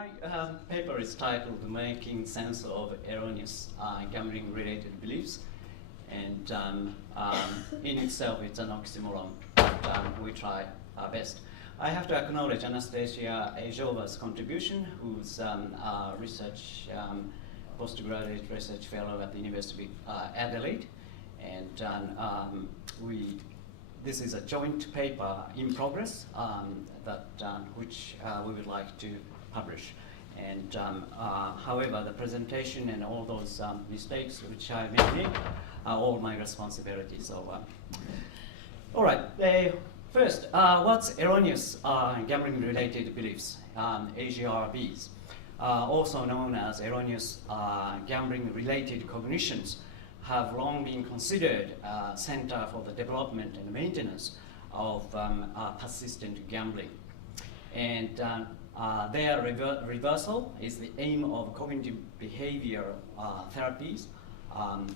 My paper is titled Making Sense of Erroneous Gambling-Related Beliefs, and in itself it's an oxymoron, but we try our best. I have to acknowledge Anastasia Ejova's contribution, who's a research, postgraduate research fellow at the University of Adelaide, and this is a joint paper in progress which we would like to publish. And however, the presentation and all those mistakes which I may make are all my responsibility. So, all right. First, what's erroneous gambling-related beliefs, AGRBs, also known as erroneous gambling-related cognitions, have long been considered a center for the development and maintenance of persistent gambling. And their reversal is the aim of cognitive behavior therapies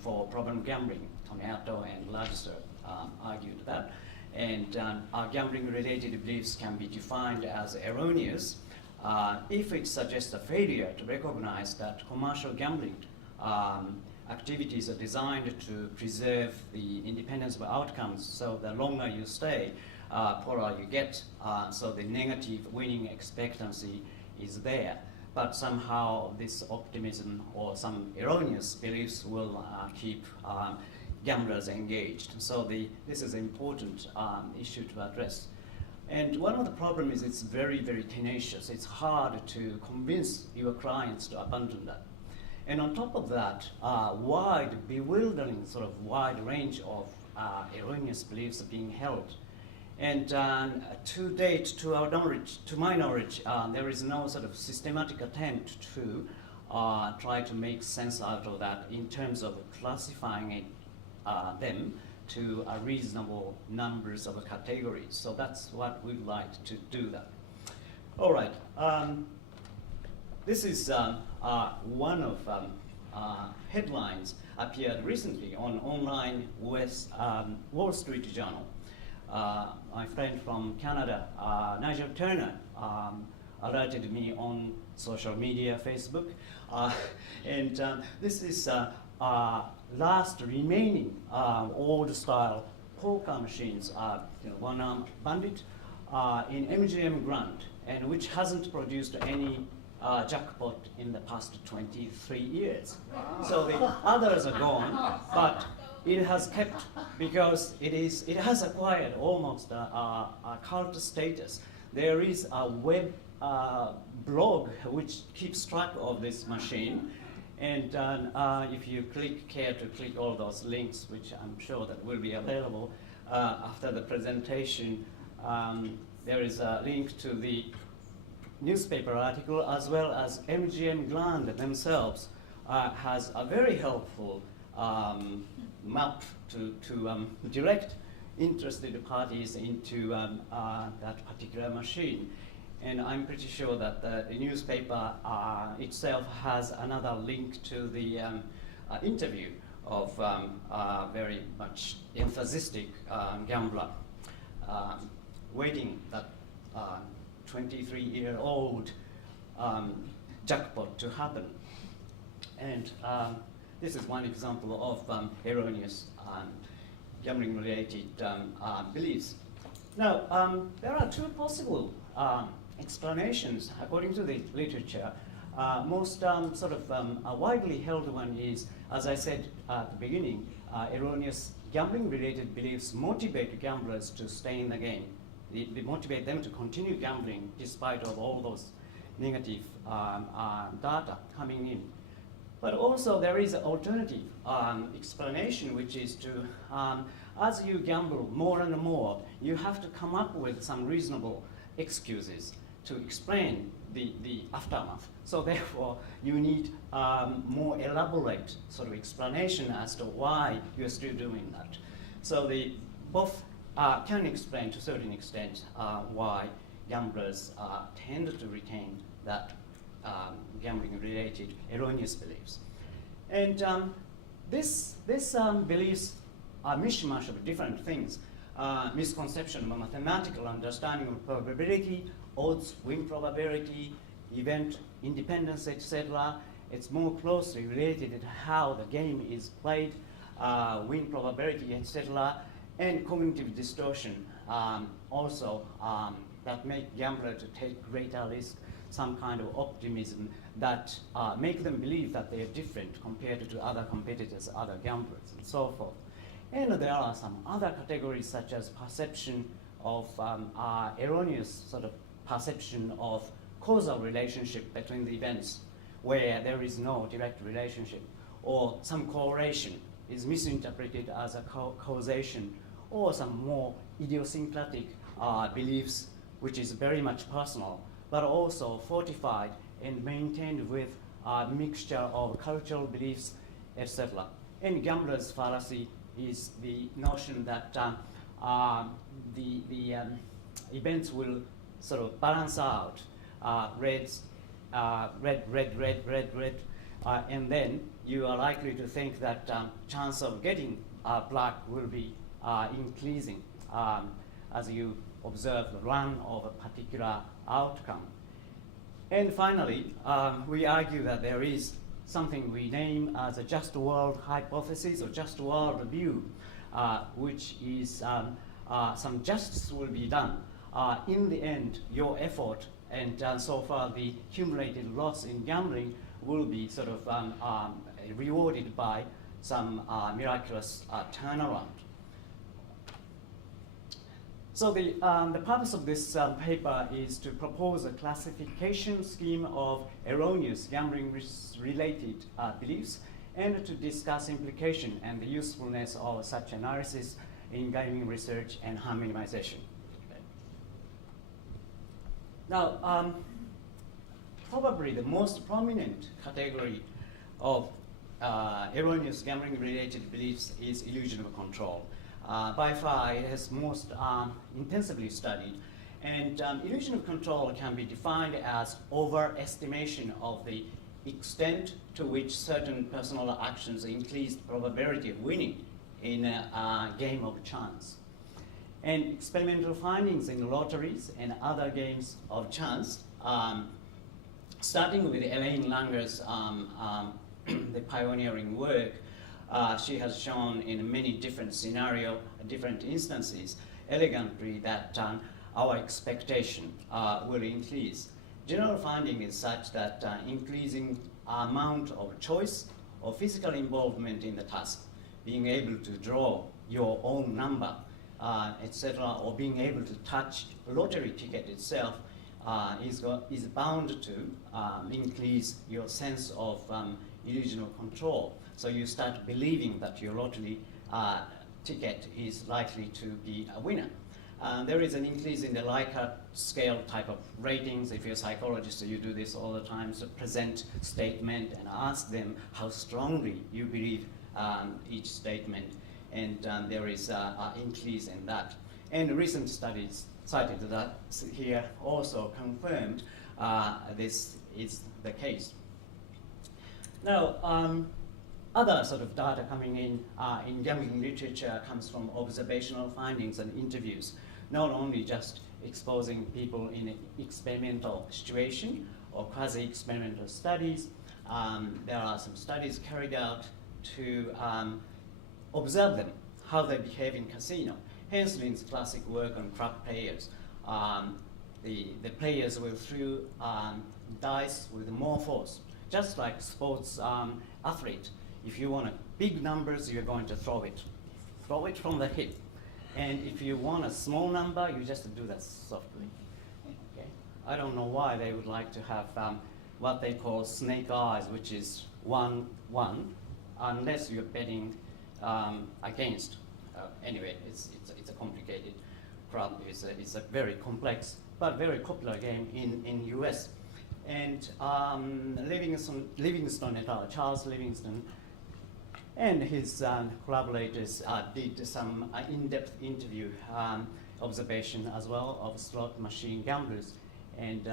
for problem gambling. Tomato and Ladster argued that. And gambling-related beliefs can be defined as erroneous if it suggests a failure to recognize that commercial gambling activities are designed to preserve the independence of outcomes, so the longer you stay, poorer you get, so the negative winning expectancy is there. But somehow this optimism or some erroneous beliefs will keep gamblers engaged. So this is an important issue to address. And one of the problems is it's very, very tenacious. It's hard to convince your clients to abandon that. And on top of that, bewildering sort of wide range of erroneous beliefs are being held. And to date, to my knowledge, there is no sort of systematic attempt to try to make sense out of that in terms of classifying them to a reasonable numbers of categories. So that's what we'd like to do that. All right. This is one of headlines appeared recently on online Wall Street Journal. My friend from Canada, Nigel Turner, alerted me on social media, Facebook, and this is last remaining old-style poker machines, one-arm bandit in MGM Grand, and which hasn't produced any jackpot in the past 23 years. So the others are gone, but it has kept, because it has acquired almost a cult status. There is a web blog which keeps track of this machine, and if you care to click all those links, which I'm sure that will be available after the presentation, there is a link to the newspaper article, as well as MGM Grand themselves has a very helpful map to direct interested parties into that particular machine. And I'm pretty sure that the newspaper itself has another link to the interview of a very much enthusiastic gambler waiting that 23-year-old jackpot to happen. And this is one example of erroneous gambling-related beliefs. Now, there are two possible explanations according to the literature. Most sort of widely held one is, as I said at the beginning, erroneous gambling-related beliefs motivate gamblers to stay in the game. They motivate them to continue gambling despite of all those negative data coming in. But also there is an alternative explanation, which is to, as you gamble more and more, you have to come up with some reasonable excuses to explain the aftermath. So therefore, you need more elaborate sort of explanation as to why you're still doing that. So both can explain to a certain extent why gamblers tend to retain that gambling-related erroneous beliefs. And these beliefs are a mishmash of different things. Misconception of mathematical understanding of probability, odds, win probability, event independence, etc. It's more closely related to how the game is played, win probability, etc. And cognitive distortion also that make gambler to take greater risk, some kind of optimism that make them believe that they are different compared to other competitors, other gamblers, and so forth. And there are some other categories such as perception of erroneous sort of perception of causal relationship between the events where there is no direct relationship, or some correlation is misinterpreted as a causation, or some more idiosyncratic beliefs which is very much personal, but also fortified and maintained with a mixture of cultural beliefs, etc. And gambler's fallacy is the notion that the events will sort of balance out, red, and then you are likely to think that chance of getting black will be increasing as you observe the run of a particular outcome. And finally, we argue that there is something we name as a just world hypothesis or just world view, which is some justice will be done. In the end, your effort and so far the accumulated loss in gambling will be sort of rewarded by some miraculous turnaround. So the purpose of this paper is to propose a classification scheme of erroneous gambling-related beliefs and to discuss implication and the usefulness of such analysis in gaming research and harm minimization. Okay. Now, probably the most prominent category of erroneous gambling-related beliefs is illusion of control. By far, it has most intensively studied. And illusion of control can be defined as overestimation of the extent to which certain personal actions increase the probability of winning in a game of chance. And experimental findings in lotteries and other games of chance, starting with Elaine Langer's the pioneering work, she has shown in many different scenarios, different instances, elegantly that our expectation will increase. General finding is such that increasing amount of choice or physical involvement in the task, being able to draw your own number, etc., or being able to touch a lottery ticket itself is bound to increase your sense of illusion of control. So you start believing that your lottery ticket is likely to be a winner. There is an increase in the Likert scale type of ratings. If you're a psychologist, so you do this all the time, so present statement and ask them how strongly you believe each statement. And there is an increase in that. And recent studies cited that here also confirmed this is the case. Now, other sort of data coming in gambling literature comes from observational findings and interviews, not only just exposing people in an experimental situation or quasi-experimental studies. There are some studies carried out to observe them, how they behave in casino. Hensley's classic work on crap players. The players will throw dice with more force, just like sports athlete. If you want big numbers, you're going to throw it from the hip. And if you want a small number, you just do that softly. Okay? I don't know why they would like to have what they call snake eyes, which is 1-1, unless you're betting against. Anyway, it's a complicated problem. It's a very complex but very popular game in US. And Livingston et al., Charles Livingston, and his collaborators did some in-depth interview observation as well of slot machine gamblers and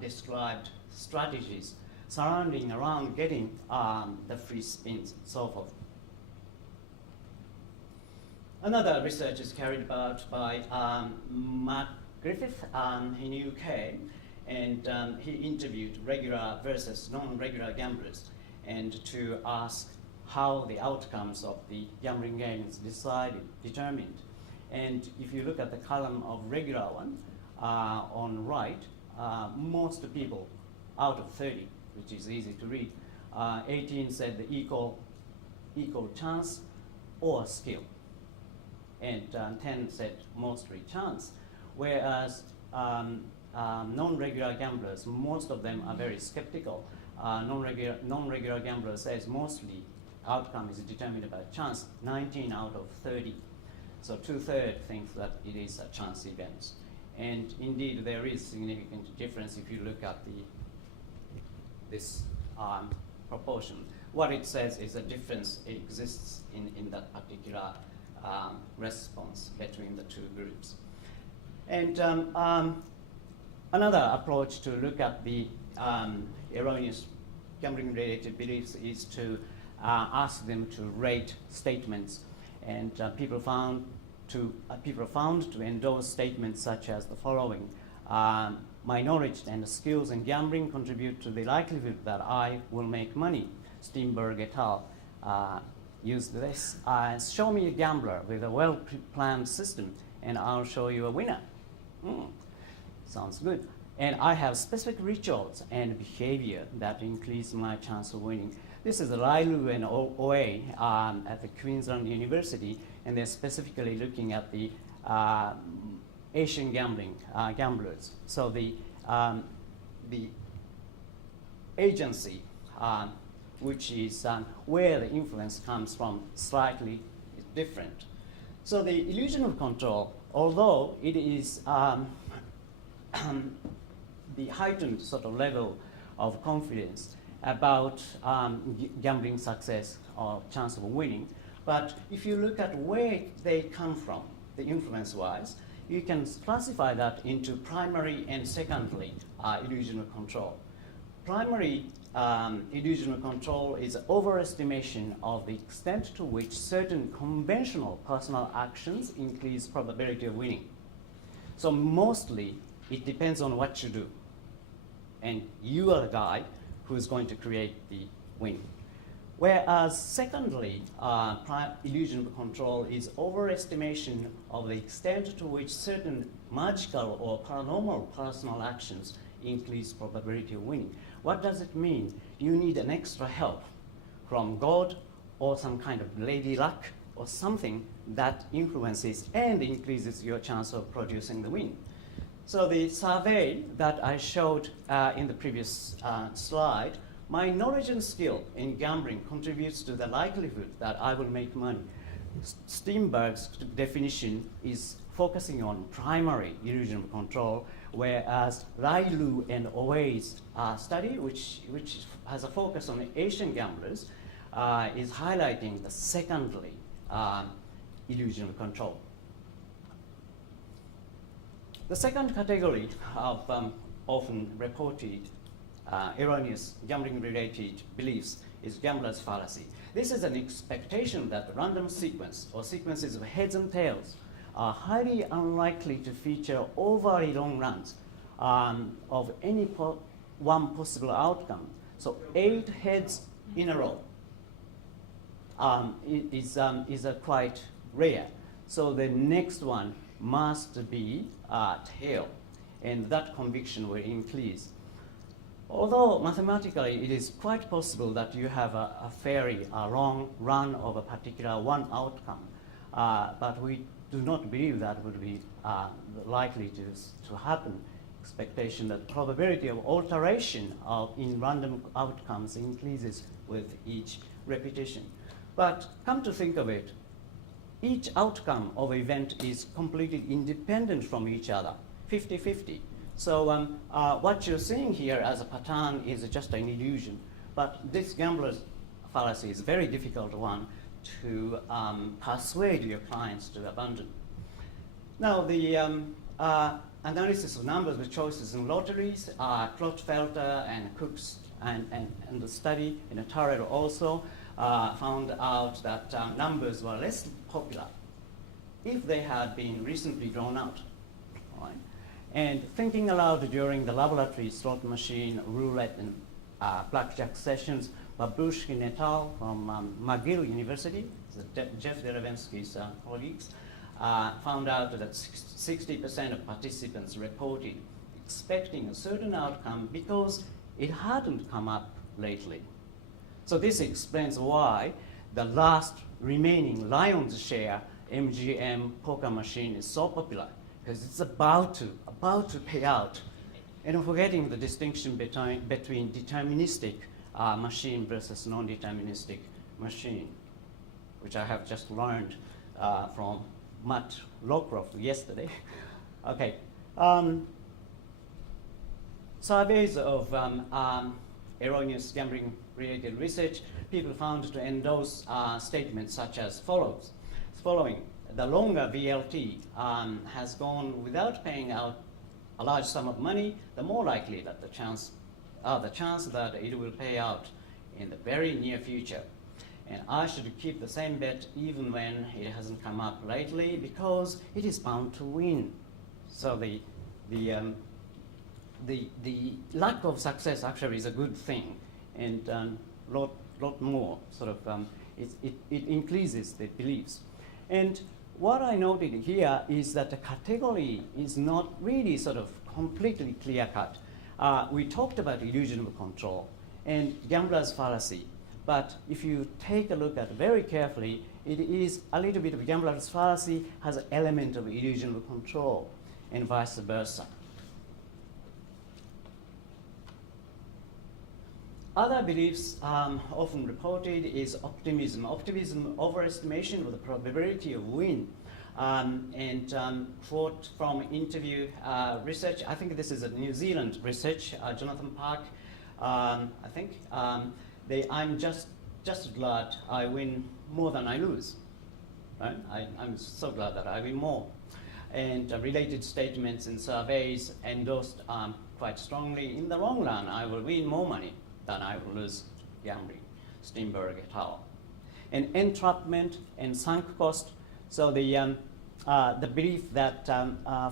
described strategies surrounding around getting the free spins and so forth. Another research is carried out by Matt Griffith in UK, And he interviewed regular versus non-regular gamblers, and to ask how the outcomes of the gambling game is determined. And if you look at the column of regular one on right, most people out of 30, which is easy to read, 18 said the equal chance or skill, and 10 said mostly chance. Whereas non-regular gamblers, most of them are very skeptical. Non-regular gamblers says mostly outcome is determined by chance, 19 out of 30. So 2/3 think that it is a chance event. And indeed, there is significant difference if you look at this proportion. What it says is a difference exists in that particular response between the two groups. And another approach to look at the erroneous gambling-related beliefs is to ask them to rate statements. And people found to endorse statements such as the following: my knowledge and skills in gambling contribute to the likelihood that I will make money. Steinberg et al. Used this. Show me a gambler with a well-planned system, and I'll show you a winner. Sounds good. And I have specific rituals and behavior that increase my chance of winning. This is Lailu and Oe at the Queensland University, and they're specifically looking at the Asian gamblers. So the agency, which is where the influence comes from, slightly different. So the illusion of control, although it is the heightened sort of level of confidence about gambling success or chance of winning, but if you look at where they come from, the influence-wise, you can classify that into primary and secondary illusion of control. Primary illusion of control is overestimation of the extent to which certain conventional personal actions increase probability of winning. So mostly, it depends on what you do. And you are the guy who's going to create the win. Whereas secondly, illusion of control is overestimation of the extent to which certain magical or paranormal personal actions increase probability of winning. What does it mean? You need an extra help from God or some kind of lady luck or something that influences and increases your chance of producing the win. So the survey that I showed in the previous slide, my knowledge and skill in gambling contributes to the likelihood that I will make money. Steinberg's definition is focusing on primary illusion of control, whereas Lailu and Oe's study, which has a focus on Asian gamblers, is highlighting the secondary illusion of control. The second category of often reported erroneous gambling-related beliefs is gambler's fallacy. This is an expectation that the random sequence or sequences of heads and tails are highly unlikely to feature overly long runs of any one possible outcome. So 8 heads in a row is quite rare. So the next one must be tail, and that conviction will increase. Although mathematically it is quite possible that you have a fairly long run of a particular one outcome, but we do not believe that would be likely to happen. Expectation that probability of alteration in random outcomes increases with each repetition. But come to think of it, each outcome of an event is completely independent from each other, 50-50. So what you're seeing here as a pattern is just an illusion. But this gambler's fallacy is a very difficult one to persuade your clients to abandon. Now, the analysis of numbers with choices in lotteries, Klotfelter and Cooks and the study in Tarrell also found out that numbers were less popular if they had been recently drawn out. Right? And thinking aloud during the laboratory slot machine, roulette, and blackjack sessions, Babushkin et al. From McGill University, Jeff Derevensky's colleagues, found out that 60% of participants reported expecting a certain outcome because it hadn't come up lately. So this explains why the last remaining lion's share MGM poker machine is so popular, because it's about to pay out. And I'm forgetting the distinction between deterministic machine versus non-deterministic machine, which I have just learned from Matt Lockroft yesterday. Okay. Surveys of erroneous gambling-related research, people found to endorse statements such as following. The longer VLT has gone without paying out a large sum of money, the more likely that the chance that it will pay out in the very near future. And I should keep the same bet even when it hasn't come up lately, because it is bound to win. So the lack of success actually is a good thing, and lot more sort of it increases the beliefs. And what I noted here is that the category is not really sort of completely clear-cut. We talked about illusion of control and gambler's fallacy, but if you take a look at it very carefully, it is a little bit of gambler's fallacy has an element of illusion of control, and vice versa. Other beliefs often reported is optimism. Optimism, overestimation of the probability of win. Quote from interview research, I think this is a New Zealand research, Jonathan Park, I think. I'm just glad I win more than I lose. Right? I'm so glad that I win more. And related statements and surveys endorsed quite strongly, in the long run, I will win more money than I will lose gambling, Steinberg et al. And entrapment and sunk cost. So the belief that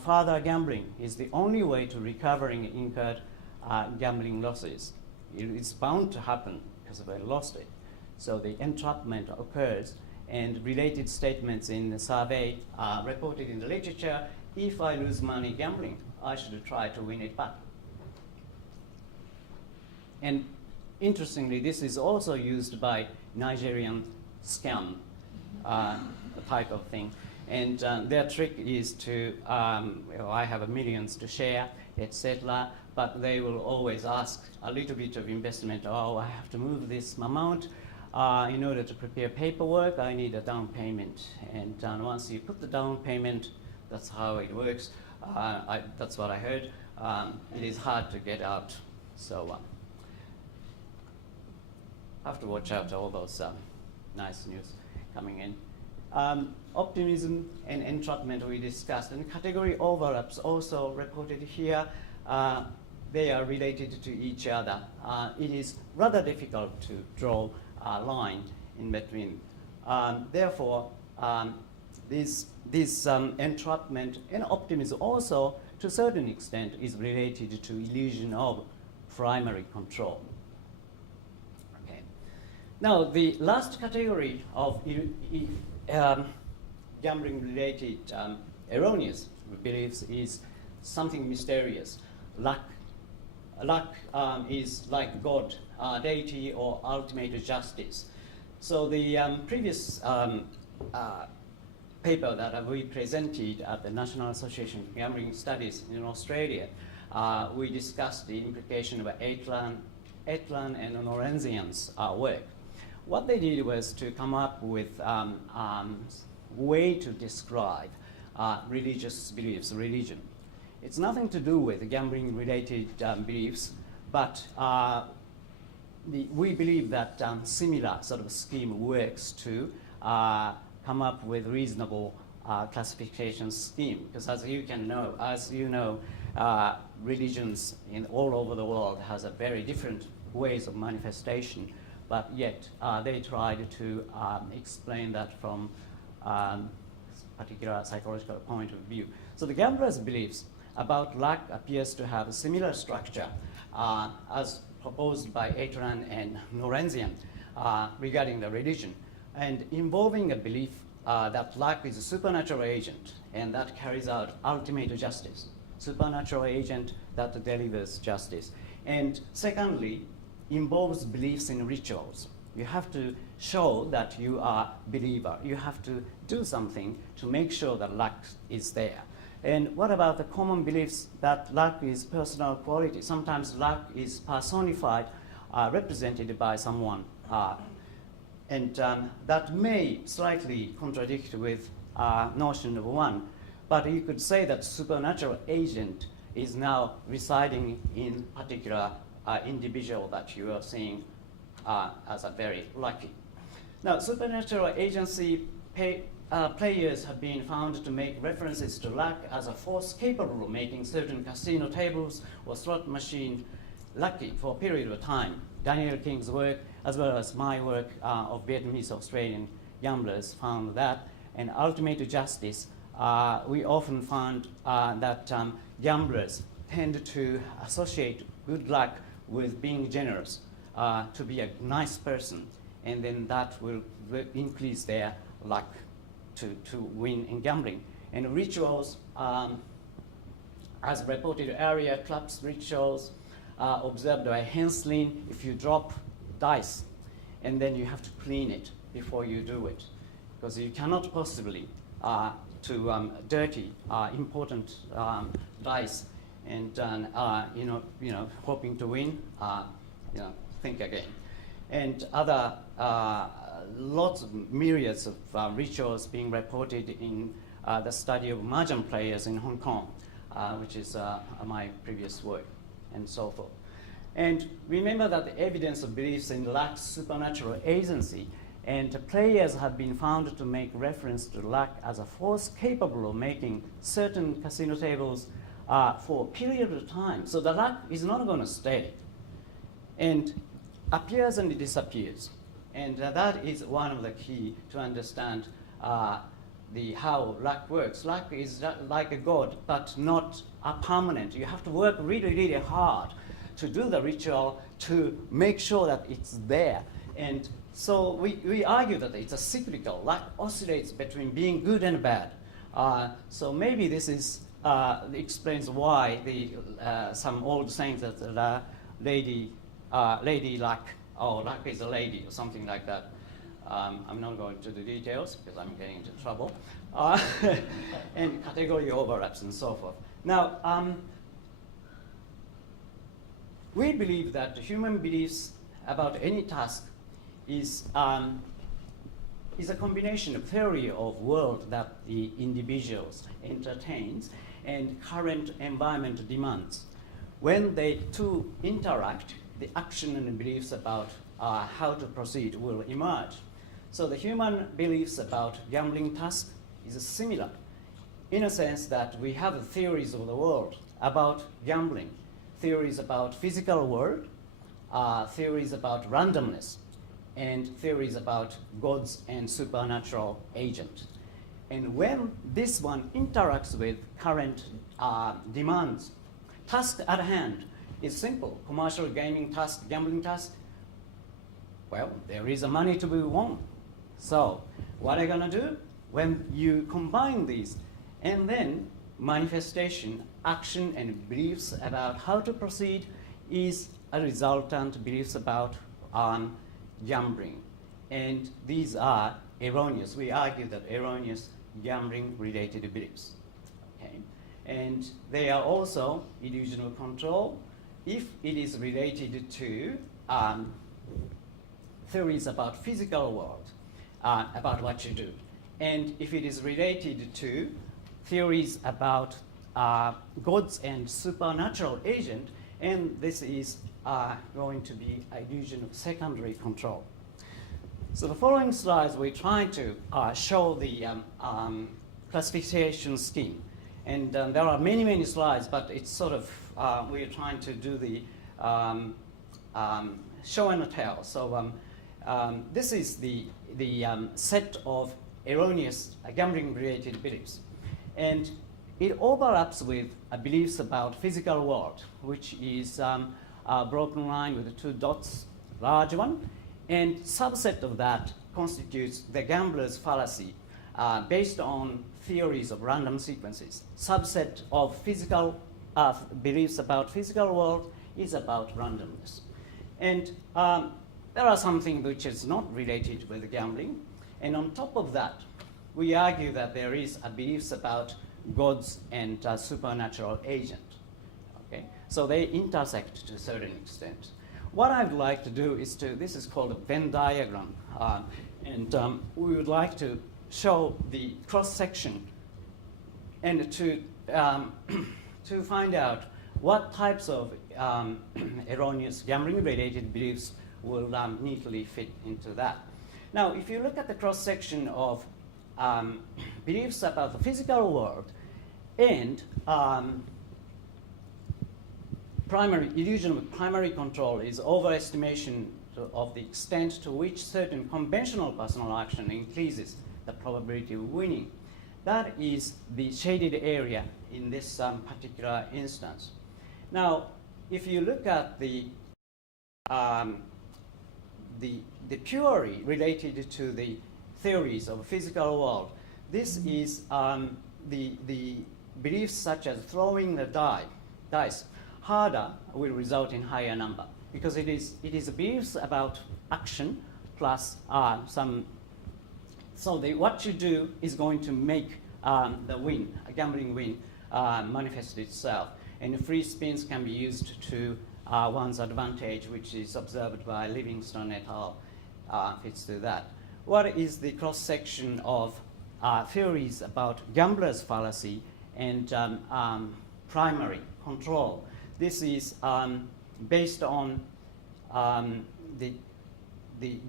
further gambling is the only way to recovering incurred gambling losses. It's bound to happen because I lost it. So the entrapment occurs, and related statements in the survey reported in the literature, if I lose money gambling, I should try to win it back. And interestingly, this is also used by Nigerian scam type of thing. And their trick is to, I have millions to share, etc. But they will always ask a little bit of investment. Oh, I have to move this amount. In order to prepare paperwork, I need a down payment. And once you put the down payment, that's how it works. That's what I heard. It is hard to get out. So have to watch out all those nice news coming in. Optimism and entrapment we discussed, and category overlaps also reported here. They are related to each other. It is rather difficult to draw a line in between. Therefore, this entrapment and optimism also, to a certain extent, is related to illusion of primary control. Okay. Now, the last category of gambling-related erroneous beliefs is something mysterious. Luck is like God, deity, or ultimate justice. So the previous paper that we presented at the National Association of Gambling Studies in Australia, we discussed the implication of Etlan and Lorenzian's work. What they did was to come up with way to describe religious beliefs, religion. It's nothing to do with gambling-related beliefs, but we believe that similar sort of scheme works to come up with reasonable classification scheme. Because as you know, religions in all over the world has a very different ways of manifestation, but yet they tried to explain that from particular psychological point of view. So the gambler's beliefs about luck appears to have a similar structure as proposed by Atran and Norenzian regarding the religion, and involving a belief that luck is a supernatural agent and that carries out ultimate justice, supernatural agent that delivers justice. And secondly, involves beliefs in rituals. You have to show that you are a believer. You have to do something to make sure that luck is there. And what about the common beliefs that luck is personal quality? Sometimes luck is personified, represented by someone. And that may slightly contradict with notion of one. But you could say that supernatural agent is now residing in particular individual that you are seeing as a very lucky. Now, supernatural agency players have been found to make references to luck as a force capable of making certain casino tables or slot machine lucky for a period of time. Daniel King's work, as well as my work of Vietnamese Australian gamblers, found that. And ultimate justice, we often found that gamblers tend to associate good luck with being generous, to be a nice person, and then that will increase their luck to win in gambling. And rituals, as reported earlier, clubs rituals observed by Henslin, if you drop dice, and then you have to clean it before you do it, because you cannot possibly to dirty important dice and hoping to win, think again. And other lots of myriads of rituals being reported in the study of Mahjong players in Hong Kong, which is my previous work, and so forth. And remember that the evidence of beliefs in luck's supernatural agency, and players have been found to make reference to luck as a force capable of making certain casino tables for a period of time. So the luck is not going to stay, and appears and disappears. And that is one of the key to understand how luck works. Luck is like a god, but not permanent. You have to work really, really hard to do the ritual to make sure that it's there. And so we argue that it's a cyclical. Luck oscillates between being good and bad. So maybe this is explains why some old sayings that lady luck, or luck is a lady, or something like that. I'm not going to the details because I'm getting into trouble. And category overlaps and so forth. Now, we believe that human beliefs about any task is a combination of theory of world that the individuals entertains and current environment demands. When they two interact, the action and beliefs about how to proceed will emerge. So the human beliefs about gambling task is similar in a sense that we have theories of the world about gambling, theories about physical world, theories about randomness, and theories about gods and supernatural agent. And when this one interacts with current demands, task at hand is simple. Commercial gaming task, gambling task, well, there is a money to be won. So what are you going to do? When you combine these, and then manifestation, action, and beliefs about how to proceed is a resultant beliefs about gambling. And these are erroneous. We argue that erroneous gambling-related beliefs. Okay? And they are also illusion of control if it is related to theories about physical world, about what you do. And if it is related to theories about gods and supernatural agent, and this is going to be illusion of secondary control. So the following slides, we're trying to show the classification scheme. And there are many, many slides, but it's sort of, we're trying to do the show and tell. So this is the set of erroneous gambling-related beliefs. And it overlaps with beliefs about physical world, which is a broken line with 2 dots, large one, and subset of that constitutes the gambler's fallacy, based on theories of random sequences. Subset of physical beliefs about physical world is about randomness. And there are something which is not related with gambling. And on top of that, we argue that there is a beliefs about gods and supernatural agent. Okay? So they intersect to a certain extent. What I would like to do is this is called a Venn diagram. And we would like to show the cross-section and to find out what types of erroneous gambling-related beliefs will neatly fit into that. Now, if you look at the cross-section of beliefs about the physical world and primary illusion of primary control is overestimation of the extent to which certain conventional personal action increases the probability of winning. That is the shaded area in this particular instance. Now, if you look at the theory related to the theories of physical world, this is the beliefs such as throwing the dice harder will result in higher number, because it is beliefs about action plus some. So what you do is going to make the win, a gambling win, manifest itself. And free spins can be used to one's advantage, which is observed by Livingston et al. Fits to that. What is the cross-section of theories about gambler's fallacy and primary control? This is based on the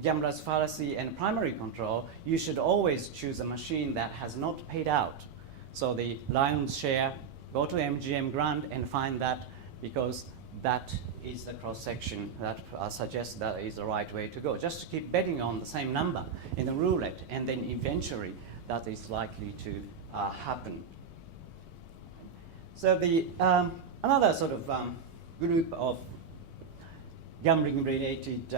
gambler's fallacy and primary control. You should always choose a machine that has not paid out. So the lion's share, go to MGM Grand and find that, because that is the cross-section that suggests that is the right way to go. Just to keep betting on the same number in the roulette, and then eventually that is likely to happen. So the another sort of group of gambling-related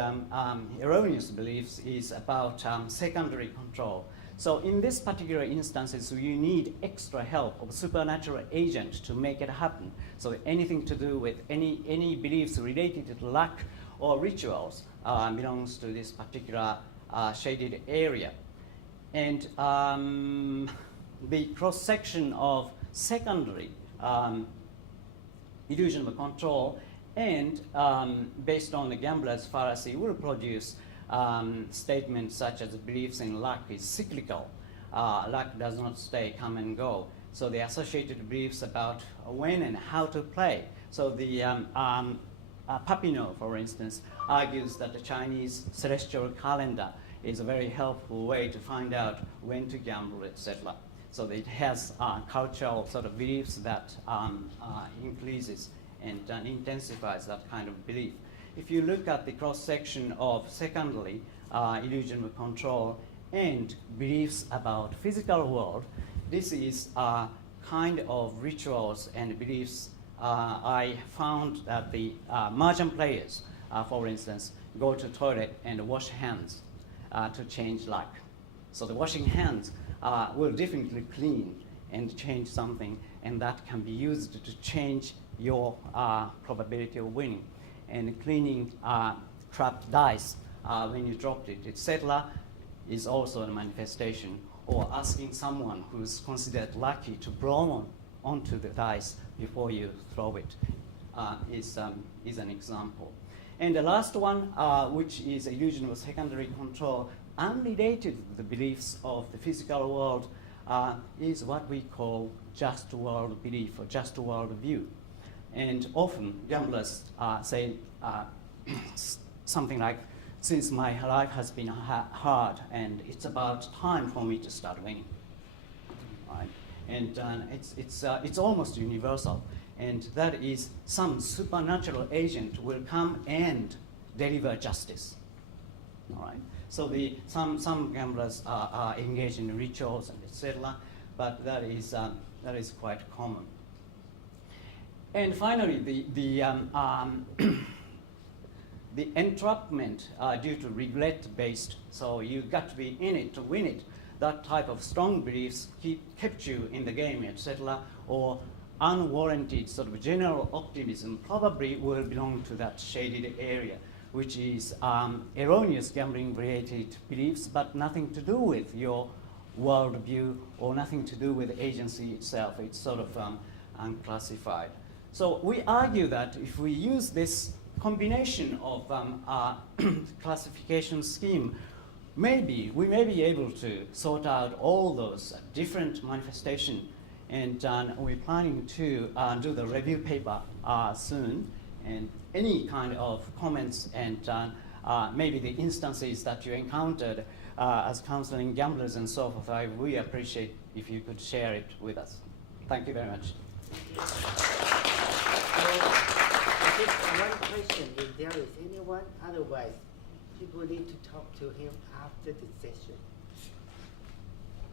erroneous beliefs is about secondary control. So in this particular instances, you need extra help of supernatural agent to make it happen. So anything to do with any beliefs related to luck or rituals belongs to this particular shaded area. And the cross-section of secondary illusion of control and based on the gambler's fallacy will produce statements such as beliefs in luck is cyclical. Luck does not stay, come and go. So the associated beliefs about when and how to play. So the Papineau, for instance, argues that the Chinese celestial calendar is a very helpful way to find out when to gamble, etc. So it has cultural sort of beliefs that increases and intensifies that kind of belief. If you look at the cross-section of secondary illusion of control and beliefs about physical world, this is a kind of rituals and beliefs I found that the mahjong players, for instance, go to toilet and wash hands to change luck. So the washing hands will definitely clean and change something, and that can be used to change your probability of winning. And cleaning trapped dice when you dropped it, etc., is also a manifestation. Or asking someone who's considered lucky to blow onto the dice before you throw it is an example. And the last one, which is illusion of secondary control, unrelated to the beliefs of the physical world, is what we call just world belief or just world view. And often gamblers say something like, since my life has been hard and it's about time for me to start winning. Right? And it's almost universal. And that is some supernatural agent will come and deliver justice. All right? So some gamblers are engaged in rituals and etc. but that is quite common. And finally, the entrapment due to regret-based, so you got to be in it to win it, that type of strong beliefs kept you in the game, etc., or unwarranted sort of general optimism probably will belong to that shaded area, which is erroneous gambling-related beliefs, but nothing to do with your worldview or nothing to do with agency itself. It's sort of unclassified. So we argue that if we use this combination of classification scheme, maybe we may be able to sort out all those different manifestations, and we're planning to do the review paper soon, and any kind of comments and maybe the instances that you encountered as counseling gamblers and so forth, I really appreciate if you could share it with us. Thank you very much. Just one question, if there is anyone, otherwise people need to talk to him after the session.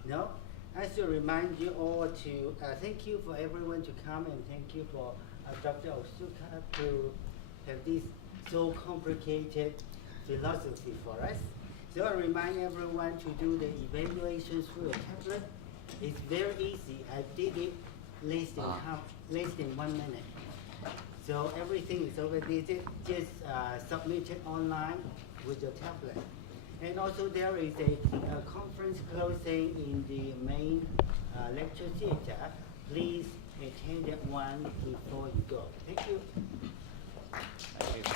No? I should remind you all to thank you for everyone to come, and thank you for Dr. Ohtsuka to have this so complicated philosophy for us. So I remind everyone to do the evaluation through a tablet. It's very easy. I did it less than 1 minute. So everything is already just submitted online with your tablet. And also there is a conference closing in the main lecture theater. Please attend that one before you go. Thank you. Thank you.